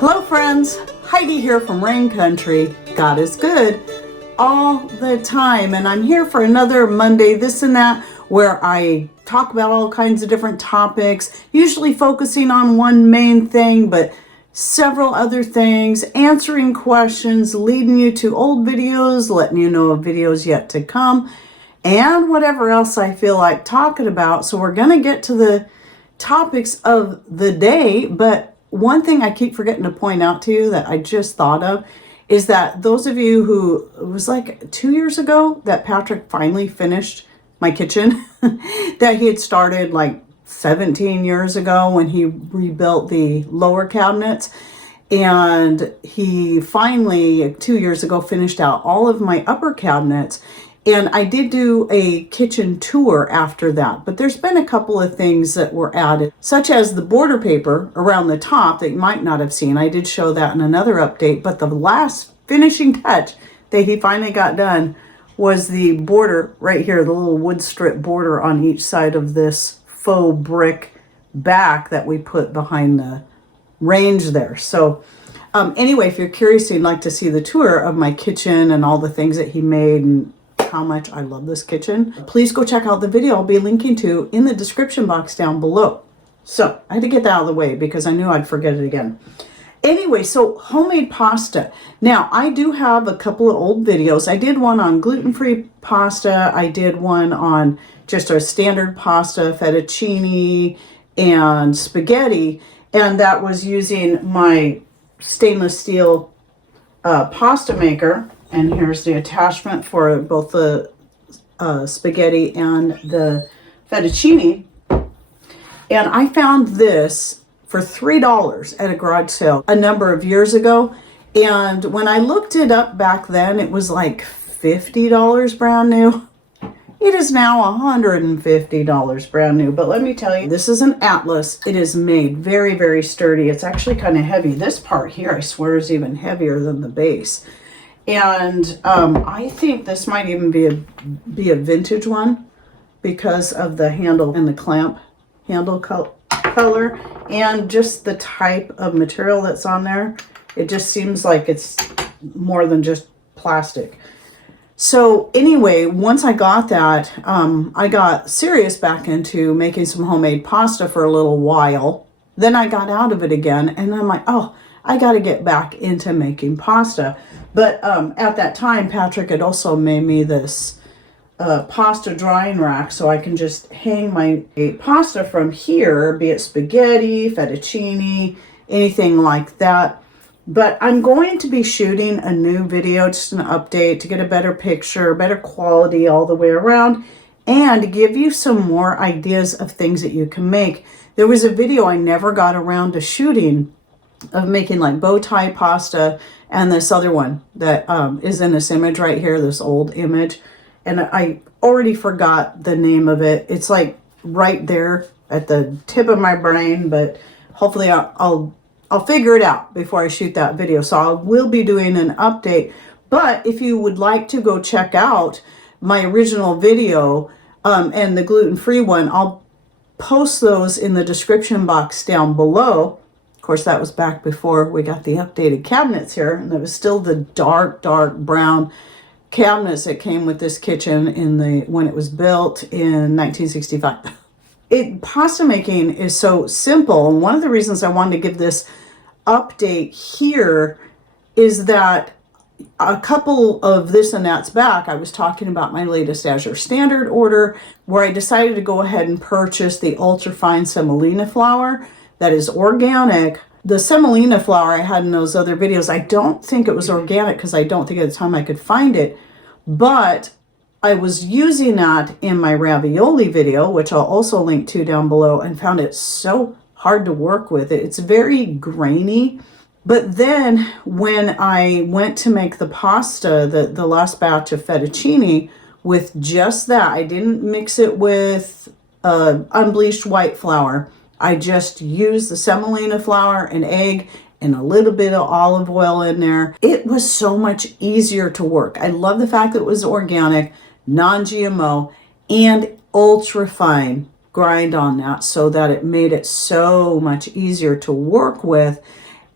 Hello friends, Heidi here from Rain Country. God is good all the time, and I'm here for another Monday this and that where I talk about all kinds of different topics, usually focusing on one main thing, but several other things, answering questions, leading you to old videos, letting you know of videos yet to come, and whatever else I feel like talking about. So we're going to get to the topics of the day, but one thing I keep forgetting to point out to you that I just thought of is that those of you who, it was like 2 years ago that Patrick finally finished my kitchen that he had started like 17 years ago when he rebuilt the lower cabinets. And he finally, 2 years ago, finished out all of my upper cabinets. And I did do a kitchen tour after that, but there's been a couple of things that were added, such as the border paper around the top that you might not have seen. I did show that in another update, but the last finishing touch that he finally got done was the border right here, the little wood strip border on each side of this faux brick back that we put behind the range there. So anyway, if you're curious, you'd like to see the tour of my kitchen and all the things that he made and how much I love this kitchen, please go check out the video I'll be linking to in the description box down below. So I had to get that out of the way because I knew I'd forget it again. Anyway, so homemade pasta. Now I do have a couple of old videos. I did one on gluten-free pasta. I did one on just our standard pasta, fettuccine, and spaghetti. And that was using my stainless steel pasta maker. And here's the attachment for both the spaghetti and the fettuccine. And I found this for $3 at a garage sale a number of years ago. And when I looked it up back then, it was like $50 brand new. It is now $150 brand new. But let me tell you, this is an Atlas. It is made very, very sturdy. It's actually kind of heavy. This part here, I swear, is even heavier than the base. And I think this might even be a vintage one because of the handle and the clamp handle color and just the type of material that's on there. It just seems like it's more than just plastic. So anyway, once I got that, I got serious back into making some homemade pasta for a little while. Then I got out of it again, and I'm like, oh, I got to get back into making pasta. But at that time, Patrick had also made me this pasta drying rack, so I can just hang my pasta from here, be it spaghetti, fettuccine, anything like that. But I'm going to be shooting a new video, just an update to get a better picture, better quality all the way around, and to give you some more ideas of things that you can make. There was a video I never got around to shooting of making like bow tie pasta, and this other one that is in this image right here, this old image, and I already forgot the name of it. It's like right there at the tip of my brain, but hopefully I'll figure it out before I shoot that video. So I will be doing an update. But if you would like to go check out my original video and the gluten-free one, I'll post those in the description box down below. Of course, that was back before we got the updated cabinets here, and it was still the dark brown cabinets that came with this kitchen when it was built in 1965. Pasta making is so simple, and one of the reasons I wanted to give this update here is that a couple of this and that's back, I was talking about my latest Azure Standard order, where I decided to go ahead and purchase the ultra-fine Semolina flour that is organic. The Semolina flour I had in those other videos, I don't think it was organic because I don't think at the time I could find it, but I was using that in my ravioli video, which I'll also link to down below, and found it so hard to work with. It's very grainy. But then when I went to make the pasta, the last batch of fettuccine, with just that, I didn't mix it with unbleached white flour. I just used the semolina flour and egg and a little bit of olive oil in there. It was so much easier to work. I love the fact that it was organic, non-GMO, and ultra fine grind on that, so that it made it so much easier to work with.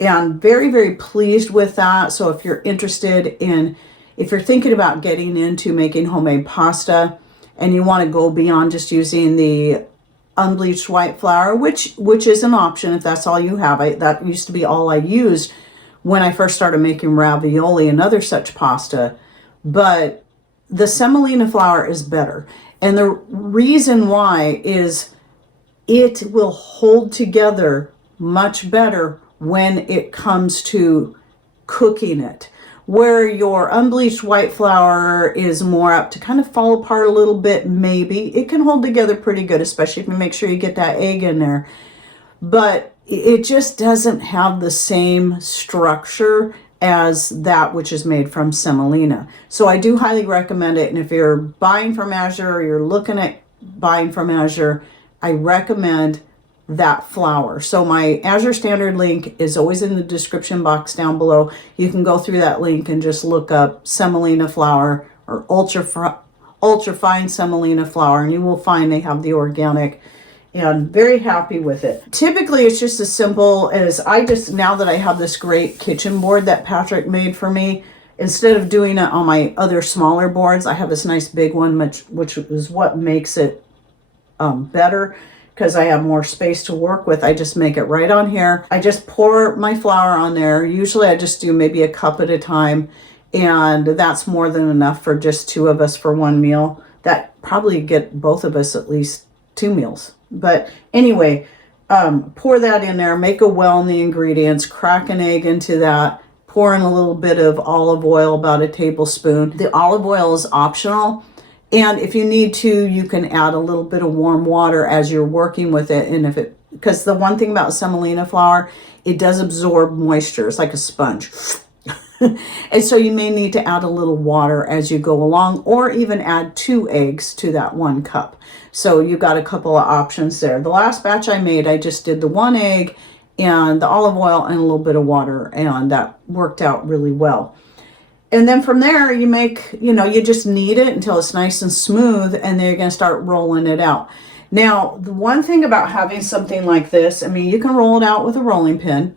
and very, very pleased with that. So if you're interested in, if you're thinking about getting into making homemade pasta and you want to go beyond just using the unbleached white flour, which is an option if that's all you have. That used to be all I used when I first started making ravioli and other such pasta. But the semolina flour is better. And the reason why is it will hold together much better when it comes to cooking it. Where your unbleached white flour is more apt to kind of fall apart a little bit, maybe. It can hold together pretty good, especially if you make sure you get that egg in there. But it just doesn't have the same structure as that which is made from semolina. So I do highly recommend it. And if you're buying from Azure or you're looking at buying from Azure, I recommend that flour. So my Azure Standard link is always in the description box down below. You can go through that link and just look up semolina flour or ultra fine semolina flour, and you will find they have the organic, and very happy with it. Typically it's just as simple as now that I have this great kitchen board that Patrick made for me, instead of doing it on my other smaller boards, I have this nice big one, which is what makes it better, because I have more space to work with. I just make it right on here. I just pour my flour on there. Usually I just do maybe a cup at a time, and that's more than enough for just 2 of us for 1 meal. That probably get both of us at least 2 meals. But anyway, pour that in there, make a well in the ingredients, crack an egg into that, pour in a little bit of olive oil, about a tablespoon. The olive oil is optional. And if you need to, you can add a little bit of warm water as you're working with it. And because the one thing about semolina flour, it does absorb moisture. It's like a sponge. And so you may need to add a little water as you go along, or even add 2 eggs to that 1 cup. So you got a couple of options there. The last batch I made, I just did the 1 egg and the olive oil and a little bit of water, and that worked out really well. And then from there, you make, you just knead it until it's nice and smooth, and then you're going to start rolling it out. Now, the one thing about having something like this, I mean, you can roll it out with a rolling pin,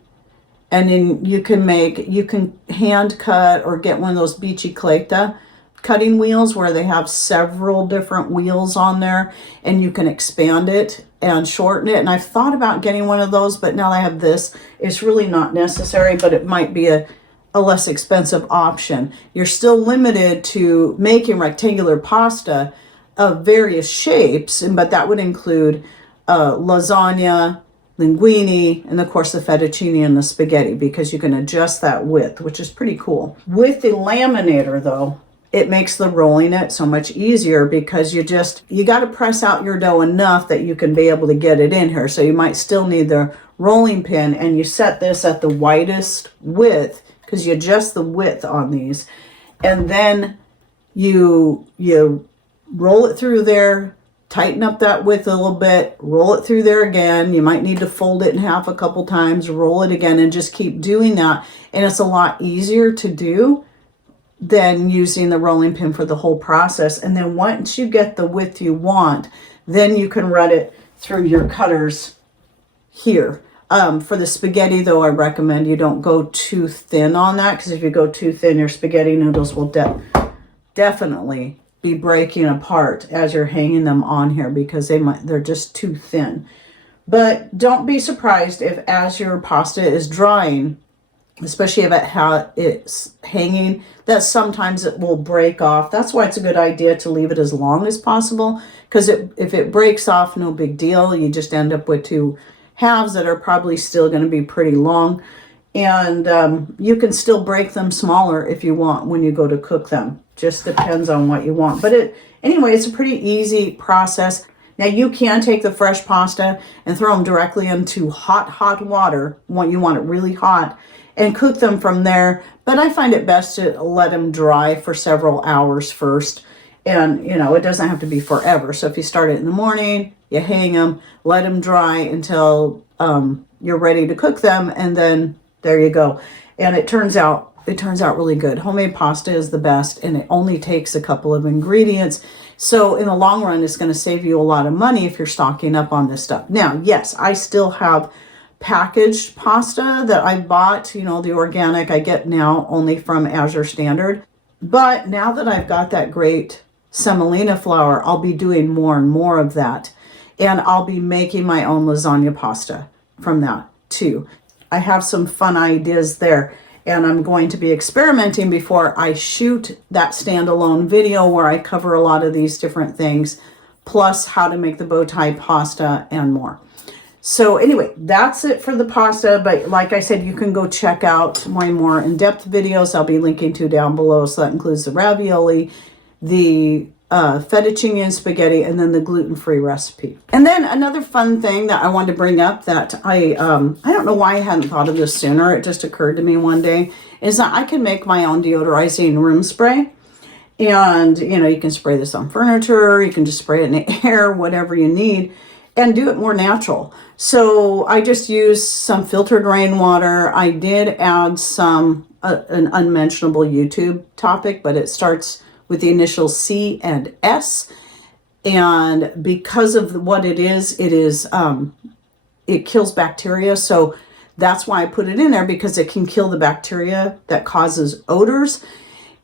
and then you can hand cut or get one of those bicicleta cutting wheels where they have several different wheels on there, and you can expand it and shorten it. And I've thought about getting one of those, but now I have this. It's really not necessary, but it might be a less expensive option. You're still limited to making rectangular pasta of various shapes, but that would include lasagna, linguine, and of course the fettuccine and the spaghetti, because you can adjust that width, which is pretty cool. With the laminator though, it makes the rolling it so much easier, because you got to press out your dough enough that you can be able to get it in here. So you might still need the rolling pin, and you set this at the widest width, because you adjust the width on these, and then you roll it through there, tighten up that width a little bit, roll it through there again. You might need to fold it in half a couple times, roll it again, and just keep doing that. And it's a lot easier to do than using the rolling pin for the whole process. And then once you get the width you want, then you can run it through your cutters here. For the spaghetti though, I recommend you don't go too thin on that, because if you go too thin, your spaghetti noodles will definitely be breaking apart as you're hanging them on here, because they're just too thin. But don't be surprised if as your pasta is drying, especially if it's hanging, that sometimes it will break off. That's why it's a good idea to leave it as long as possible, because if it breaks off, no big deal. You just end up with 2 halves that are probably still going to be pretty long, and you can still break them smaller if you want when you go to cook them. Just depends on what you want. But anyway, it's a pretty easy process. Now you can take the fresh pasta and throw them directly into hot water when you want it really hot, and cook them from there. But I find it best to let them dry for several hours first. And, it doesn't have to be forever. So if you start it in the morning, you hang them, let them dry until you're ready to cook them, and then there you go. And it turns out really good. Homemade pasta is the best, and it only takes a couple of ingredients. So in the long run, it's going to save you a lot of money if you're stocking up on this stuff. Now, yes, I still have packaged pasta that I bought, you know, the organic I get now only from Azure Standard. But now that I've got that great semolina flour, I'll be doing more and more of that. And I'll be making my own lasagna pasta from that too. I have some fun ideas there, and I'm going to be experimenting before I shoot that standalone video where I cover a lot of these different things, plus how to make the bow tie pasta and more. So anyway, that's it for the pasta. But like I said, you can go check out my more in-depth videos I'll be linking to down below. So that includes the ravioli, the fettuccine spaghetti, and then the gluten-free recipe. And then another fun thing that I wanted to bring up that I don't know why I hadn't thought of this sooner. It just occurred to me one day, is that I can make my own deodorizing room spray. And, you know, you can spray this on furniture, you can just spray it in the air, whatever you need, and do it more natural. So I just used some filtered rainwater. I did add some, an unmentionable YouTube topic, but it starts with the initials C and S. And because of what it is, it kills bacteria. So that's why I put it in there, because it can kill the bacteria that causes odors.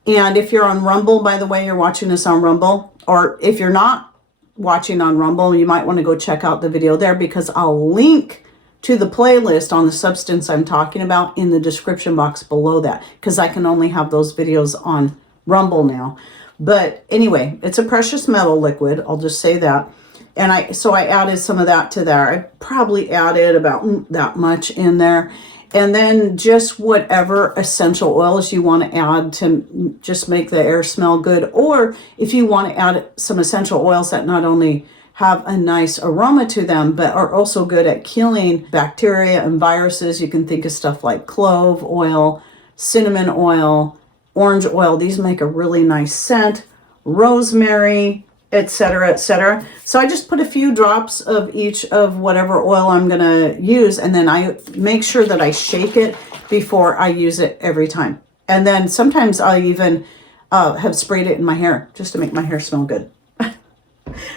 And if you're on Rumble, by the way, you're watching this on Rumble, or if you're not watching on Rumble, you might want to go check out the video there, because I'll link to the playlist on the substance I'm talking about in the description box below that, because I can only have those videos on Rumble now. But anyway, it's a precious metal liquid, I'll just say that. And I added some of that to there. I probably added about that much in there. And then just whatever essential oils you want to add to just make the air smell good. Or if you want to add some essential oils that not only have a nice aroma to them, but are also good at killing bacteria and viruses. You can think of stuff like clove oil, cinnamon oil, orange oil. These make a really nice scent. Rosemary, etc., etc. So I just put a few drops of each of whatever oil I'm going to use, and then I make sure that I shake it before I use it every time. And then sometimes I even have sprayed it in my hair just to make my hair smell good.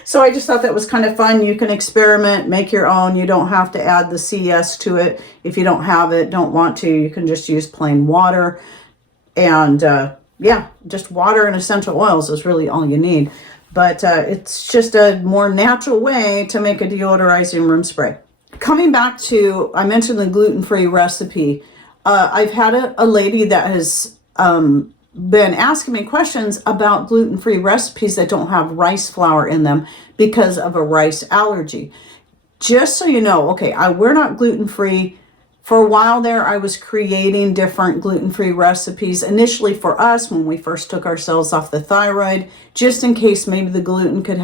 So I just thought that was kind of fun. You can experiment, make your own. You don't have to add the CS to it. If you don't have it, don't want to, you can just use plain water. And yeah, just water and essential oils is really all you need. But it's just a more natural way to make a deodorizing room spray. Coming back to, I mentioned the gluten-free recipe. I've had a lady that has been asking me questions about gluten-free recipes that don't have rice flour in them because of a rice allergy. Just so you know, okay, we're not gluten-free. For a while there, I was creating different gluten-free recipes initially for us when we first took ourselves off the thyroid, just in case maybe the gluten could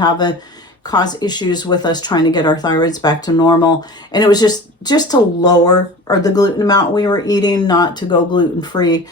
cause issues with us trying to get our thyroids back to normal. And it was just to lower the gluten amount we were eating, not to go gluten-free,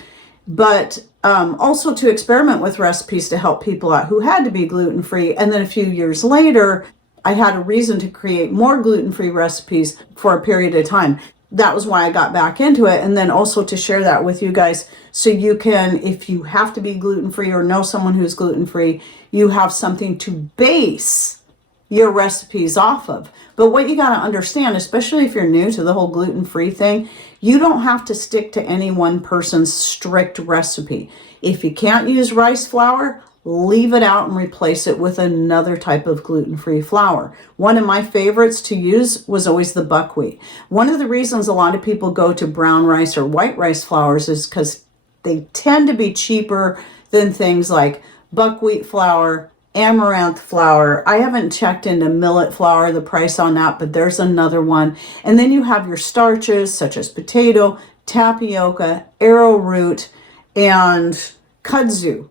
but also to experiment with recipes to help people out who had to be gluten-free. And then a few years later, I had a reason to create more gluten-free recipes for a period of time. That was why I got back into it. And then also to share that with you guys, so you can, if you have to be gluten-free or know someone who's gluten-free, you have something to base your recipes off of. But what you got to understand, especially if you're new to the whole gluten-free thing, you don't have to stick to any one person's strict recipe. If you can't use rice flour, leave it out and replace it with another type of gluten-free flour. One of my favorites to use was always the buckwheat. One of the reasons a lot of people go to brown rice or white rice flours is because they tend to be cheaper than things like buckwheat flour, amaranth flour. I haven't checked into millet flour, the price on that, but there's another one. And then you have your starches such as potato, tapioca, arrowroot, and kudzu.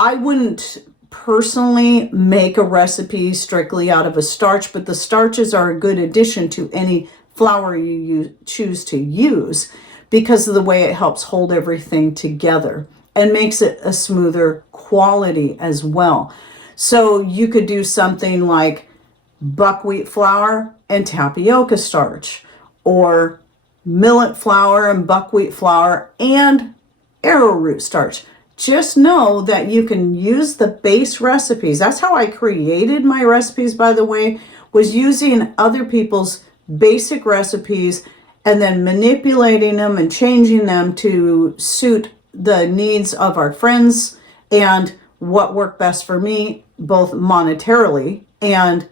I wouldn't personally make a recipe strictly out of a starch, but the starches are a good addition to any flour you choose to use because of the way it helps hold everything together and makes it a smoother quality as well. So you could do something like buckwheat flour and tapioca starch, or millet flour and buckwheat flour and arrowroot starch. Just know that you can use the base recipes. That's how I created my recipes, by the way, was using other people's basic recipes and then manipulating them and changing them to suit the needs of our friends and what worked best for me, both monetarily and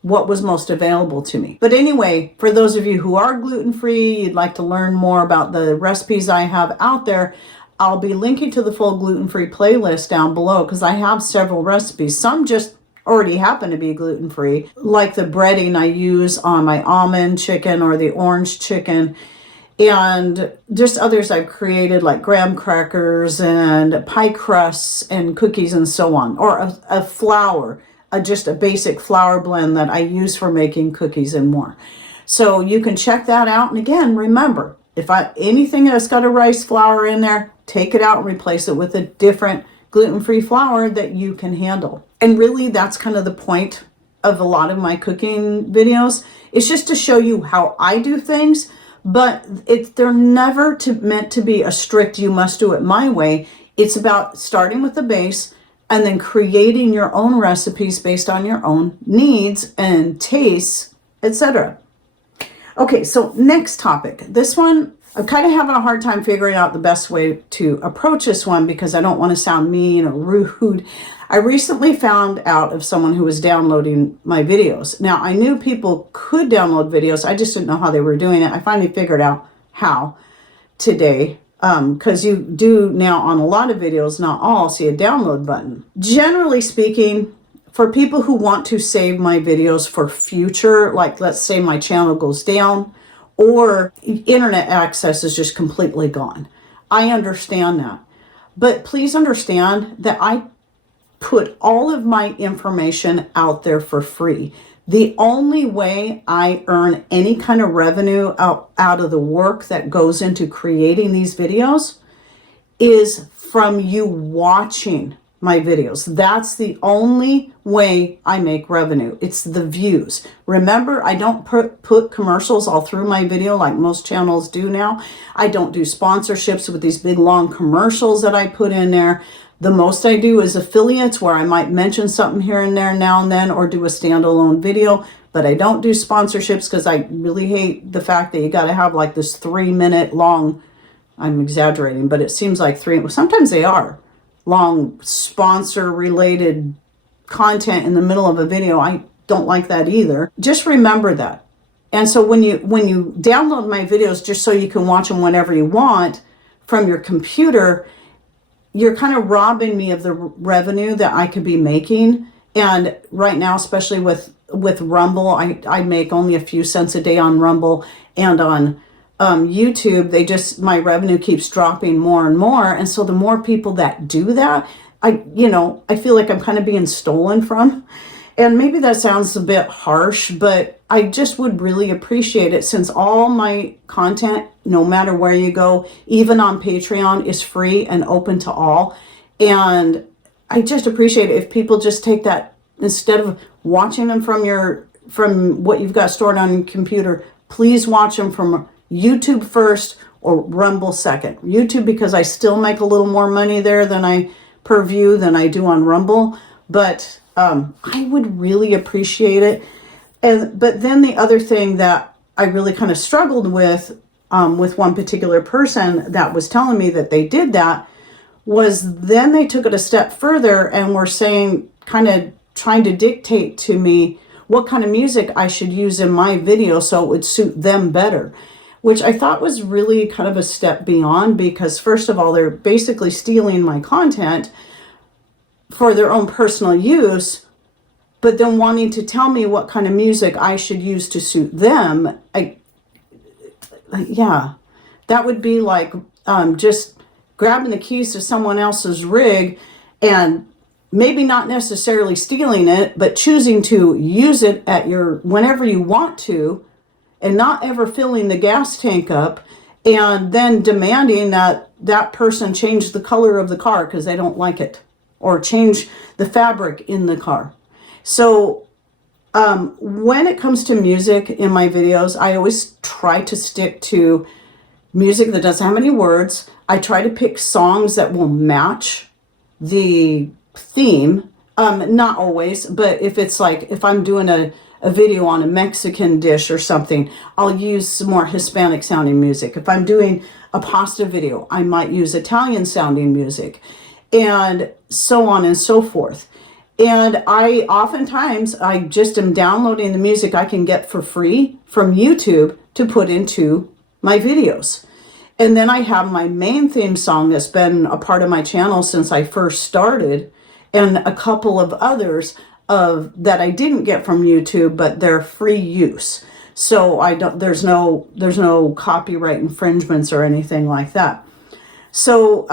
what was most available to me. But anyway, for those of you who are gluten-free, you'd like to learn more about the recipes I have out there, I'll be linking to the full gluten-free playlist down below because I have several recipes. Some just already happen to be gluten-free, like the breading I use on my almond chicken or the orange chicken. And just others I've created like graham crackers and pie crusts and cookies and so on. Or a flour, just a basic flour blend that I use for making cookies and more. So you can check that out. And again, remember, if anything that's got a rice flour in there, take it out and replace it with a different gluten-free flour that you can handle. And really, that's kind of the point of a lot of my cooking videos. It's just to show you how I do things. But they're never meant to be a strict, you must do it my way. It's about starting with the base and then creating your own recipes based on your own needs and tastes, etc. Okay, so next topic. This one, I'm kind of having a hard time figuring out the best way to approach this one because I don't want to sound mean or rude. I recently found out of someone who was downloading my videos. Now, I knew people could download videos. I just didn't know how they were doing it. I finally figured out how today, because you do now on a lot of videos, not all, see a download button. Generally speaking, for people who want to save my videos for future, like let's say my channel goes down or internet access is just completely gone. I understand that. But please understand that I put all of my information out there for free. The only way I earn any kind of revenue out of the work that goes into creating these videos is from you watching my videos. That's the only way I make revenue. It's the views. Remember, I don't put commercials all through my video like most channels do now. I don't do sponsorships with these big long commercials that I put in there. The most I do is affiliates where I might mention something here and there now and then or do a standalone video, but I don't do sponsorships because I really hate the fact that you got to have like this 3-minute long, I'm exaggerating, but it seems like sometimes they are long sponsor related content in the middle of a video. I don't like that either. Just remember that. And so when you download my videos just so you can watch them whenever you want from your computer, you're kind of robbing me of the revenue that I could be making. And right now, especially with Rumble, I make only a few cents a day on Rumble, and on YouTube, my revenue keeps dropping more and more. And so the more people that do that, I feel like I'm kind of being stolen from. And maybe that sounds a bit harsh, but I just would really appreciate it since all my content, no matter where you go, even on Patreon, is free and open to all. And I just appreciate it if people just take that, instead of watching them from what you've got stored on your computer, please watch them from YouTube first or Rumble second. YouTube, because I still make a little more money there per view than I do on Rumble. But I would really appreciate it. But then the other thing that I really kind of struggled with one particular person that was telling me that they did that, was then they took it a step further and were saying, kind of trying to dictate to me what kind of music I should use in my video so it would suit them better, which I thought was really kind of a step beyond, because first of all, they're basically stealing my content for their own personal use, but then wanting to tell me what kind of music I should use to suit them. Yeah, that would be like just grabbing the keys to someone else's rig and maybe not necessarily stealing it, but choosing to use it at whenever you want to, and not ever filling the gas tank up, and then demanding that that person change the color of the car because they don't like it, or change the fabric in the car. So when it comes to music in my videos, I always try to stick to music that doesn't have any words. I try to pick songs that will match the theme. Not always, but if it's like, if I'm doing a video on a Mexican dish or something, I'll use some more Hispanic sounding music. If I'm doing a pasta video, I might use Italian sounding music, and so on and so forth. And I oftentimes, I just am downloading the music I can get for free from YouTube to put into my videos. And then I have my main theme song that's been a part of my channel since I first started, and a couple of others that I didn't get from YouTube, but they're free use. So there's no copyright infringements or anything like that. So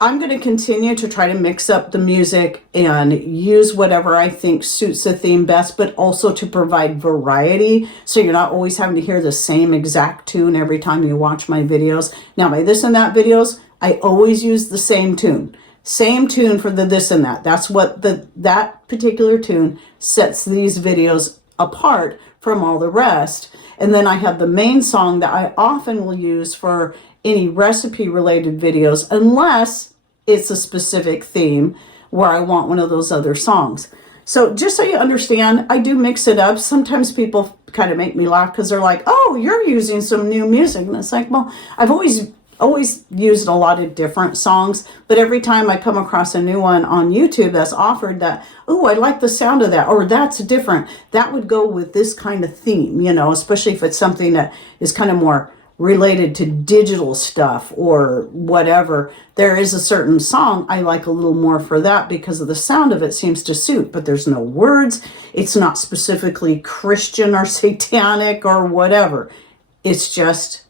I'm going to continue to try to mix up the music and use whatever I think suits the theme best, but also to provide variety, so you're not always having to hear the same exact tune every time you watch my videos. Now, my this and that videos, I always use the same tune. Same tune for the this and that. That's what that particular tune sets these videos apart from all the rest. And then I have the main song that I often will use for any recipe related videos, unless it's a specific theme where I want one of those other songs. So just so you understand, I do mix it up. Sometimes people kind of make me laugh because they're like, oh, you're using some new music. And it's like, well, I've always used a lot of different songs, but every time I come across a new one on YouTube that's offered that, oh, I like the sound of that, or that's different, that would go with this kind of theme, especially if it's something that is kind of more related to digital stuff or whatever. There is a certain song I like a little more for that because of the sound of it seems to suit, but there's no words. It's not specifically Christian or satanic or whatever. It's just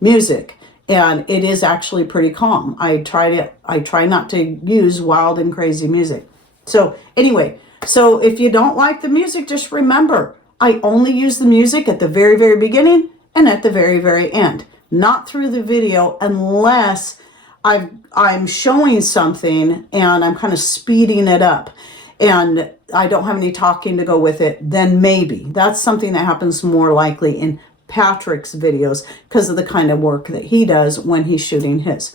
music. And it is actually pretty calm. I try not to use wild and crazy music. So anyway, so if you don't like the music, just remember, I only use the music at the very, very beginning and at the very, very end, not through the video, unless I'm showing something and I'm kind of speeding it up and I don't have any talking to go with it, then maybe. That's something that happens more likely in Patrick's videos because of the kind of work that he does when he's shooting his.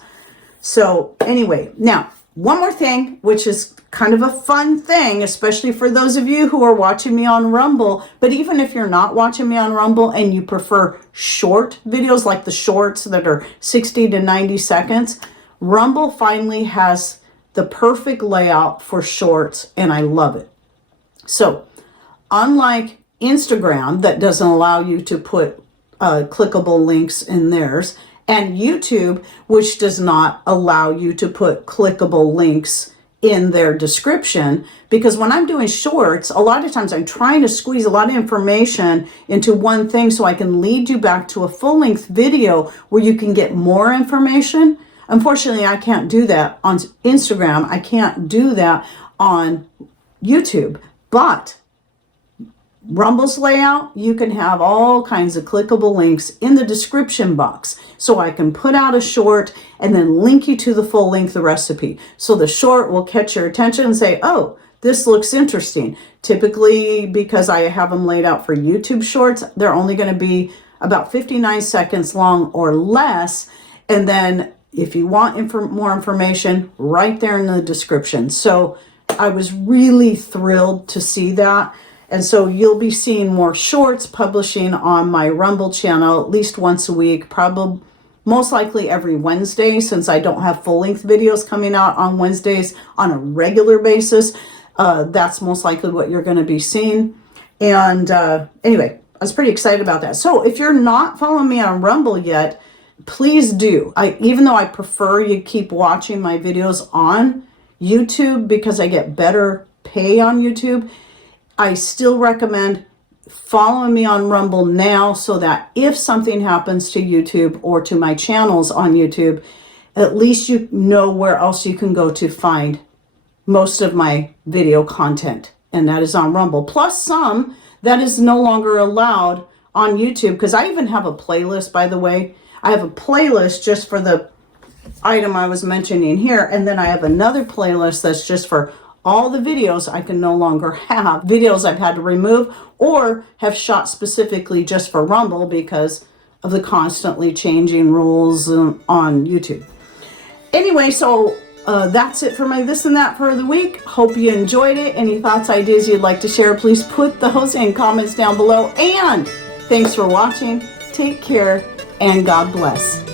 So anyway, now one more thing, which is kind of a fun thing, especially for those of you who are watching me on Rumble, but even if you're not watching me on Rumble and you prefer short videos like the shorts that are 60 to 90 seconds, Rumble finally has the perfect layout for shorts, and I love it. So unlike Instagram, that doesn't allow you to put clickable links in theirs, and YouTube, which does not allow you to put clickable links in their description, because when I'm doing shorts, a lot of times I'm trying to squeeze a lot of information into one thing so I can lead you back to a full-length video where you can get more information. Unfortunately, I can't do that on Instagram. I can't do that on YouTube, but Rumble's layout, you can have all kinds of clickable links in the description box. So I can put out a short and then link you to the full length recipe. So the short will catch your attention and say, oh, this looks interesting. Typically, because I have them laid out for YouTube shorts, they're only going to be about 59 seconds long or less. And then if you want more information, right there in the description. So I was really thrilled to see that. And so you'll be seeing more shorts publishing on my Rumble channel at least once a week, probably most likely every Wednesday, since I don't have full-length videos coming out on Wednesdays on a regular basis. That's most likely what you're going to be seeing. And anyway, I was pretty excited about that. So if you're not following me on Rumble yet, please do. Even though I prefer you keep watching my videos on YouTube because I get better pay on YouTube, I still recommend following me on Rumble now so that if something happens to YouTube or to my channels on YouTube, at least you know where else you can go to find most of my video content. And that is on Rumble. Plus some that is no longer allowed on YouTube, because I even have a playlist, by the way. I have a playlist just for the item I was mentioning here. And then I have another playlist that's just for all the videos I can no longer have, videos I've had to remove or have shot specifically just for Rumble because of the constantly changing rules on YouTube. Anyway, so that's it for my this and that for the week. Hope you enjoyed it. Any thoughts, ideas you'd like to share, please put those in comments down below. And thanks for watching. Take care and God bless.